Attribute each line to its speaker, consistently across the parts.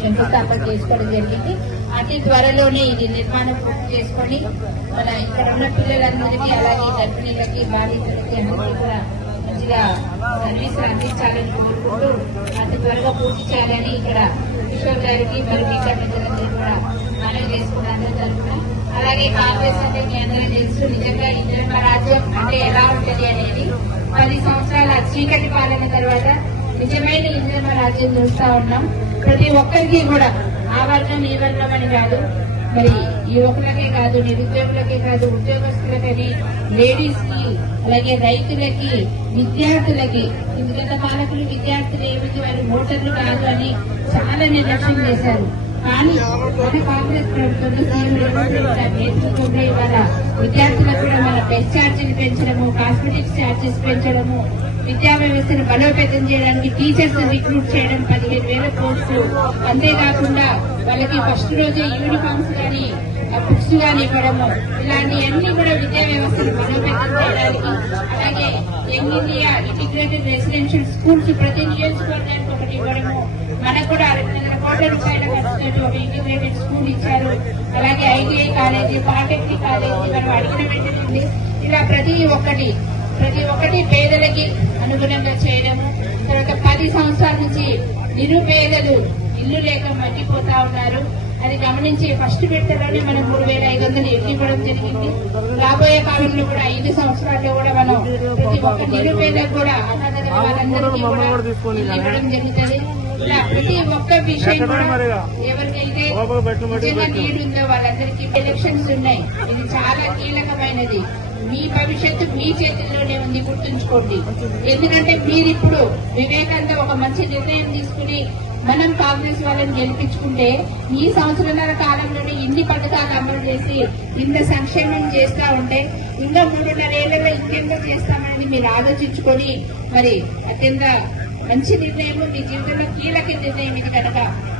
Speaker 1: శంకుస్థాపన చేసుకోవడం జరిగింది. అతి త్వరలోనే ఇది నిర్మాణం పూర్తి చేసుకొని మన ఇక్కడ ఉన్న పిల్లలందరికీ అలాగే గర్భిణీలకి బాధితులకి అందరికీ కూడా మంచిగా సర్వీసులు అందించాలని కోరుకుంటూ అతి త్వరగా పూర్తి చేయాలని ఇక్కడ కిషోర్ గారికి మరి మిగతా కూడా మనవి చేసుకున్నాను తరఫున. అలాగే కాంగ్రెస్ అంటే మీ అందరూ తెలుసు నిజంగా ఇంద్రమ్మ రాజ్యం అంటే ఎలా ఉంటుంది అనేది. పది సంవత్సరాల చీకటి పాలన తర్వాత నిజమైన ఇంద్రమ్మ రాజ్యం చూస్తా ఉన్నాం. ప్రతి ఒక్కరికి కూడా ఆ వర్గం ఈ వర్గం అని కాదు. మరి యువకులకే కాదు నిరుద్యోగులకే కాదు ఉద్యోగస్తులకని లేడీస్కి అలాగే రైతులకి విద్యార్థులకి ఎందుకంటే పాలకులు విద్యార్థులు ఏమిటి వారి ఓటర్లు కాదు అని చాలా నిర్లక్ష్యం చేశారు. కానీ మన కాంగ్రెస్ ప్రభుత్వం సీఎం ఇవాళ విద్యార్థులకు కూడా మన బెస్ట్ ఛార్జీలు పెంచడము కాస్మెటిక్స్ ఛార్జెస్ పెంచడము విద్యా వ్యవస్థను బలోపేతం చేయడానికి టీచర్స్ రిక్రూట్ చేయడం పదిహేను వేల కోర్సులు అంతేకాకుండా వాళ్ళకి ఫస్ట్ రోజే యూనిఫామ్స్ కానీ బుక్స్ కానీ ఇవ్వడము. ఇలాంటివన్నీ కూడా విద్యా వ్యవస్థను బలోపేతం చేయడానికి అలాగే young India integrated residential schools ప్రతి నియోజకవర్గానికి ఒకటి ఇవ్వడము. మనకు కూడా అరవై కోట్ల రూపాయల ఖర్చుతో ఒక ఇంటిగ్రేటెడ్ స్కూల్ ఇచ్చారు. అలాగే ఐటీఐ కాలేజీ పాలిటెక్నిక్ కాలేజీ మనం అడిగిన వెంటనే ఉంది. ఇలా ప్రతి ఒక్కటి ప్రతి ఒక్కటి పేదలకి సంవత్సరాల నుంచి నిరుపేదలు ఇల్లు లేక మగ్గిపోతా ఉన్నారు. అది గమనించి ఫస్ట్ విడతలోనే మనం మూడు వేల ఐదు వందలు ఇల్లు ఇవ్వడం జరిగింది. రాబోయే కాలంలో కూడా ఐదు సంవత్సరాల్లో కూడా మనం ప్రతి ఒక్క నిరుపేదకు కూడా వాళ్ళందరికీ ఇవ్వడం జరుగుతుంది. ఇలా ప్రతి ఒక్క విషయం కూడా ఎవరికైతే నిజంగా నీడు ఉందో వాళ్ళందరికీ ఎలక్షన్స్ ఉన్నాయి. ఇది చాలా కీలకమైనది. మీ భవిష్యత్తు మీ చేతుల్లోనే ఉంది గుర్తుంచుకోండి. ఎందుకంటే మీరు ఇప్పుడు ఒక మంచి నిర్ణయం తీసుకుని మనం కాంగ్రెస్ వాళ్ళని గెలిపించుకుంటే ఈ సంవత్సరాల కాలంలోనే ఇన్ని పథకాలు అమలు చేసి ఇంత సంక్షేమం చేస్తా ఉంటే ఇంకా మూడున్నర ఏళ్ళలో ఇంకెంతో చేస్తామని మీరు ఆలోచించుకొని మరి అత్యంత మంచి నిర్ణయం మీ జీవితంలో కీలక నిర్ణయం ఇది కనుక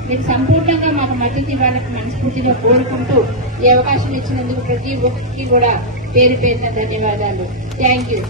Speaker 1: మీరు సంపూర్ణంగా మాకు మద్దతు ఇవ్వాలని మనస్ఫూర్తిగా కోరుకుంటూ ఈ అవకాశం ఇచ్చినందుకు ప్రతి ఒక్కరికి కూడా పేరు పేరున ధన్యవాదాలు. Thank you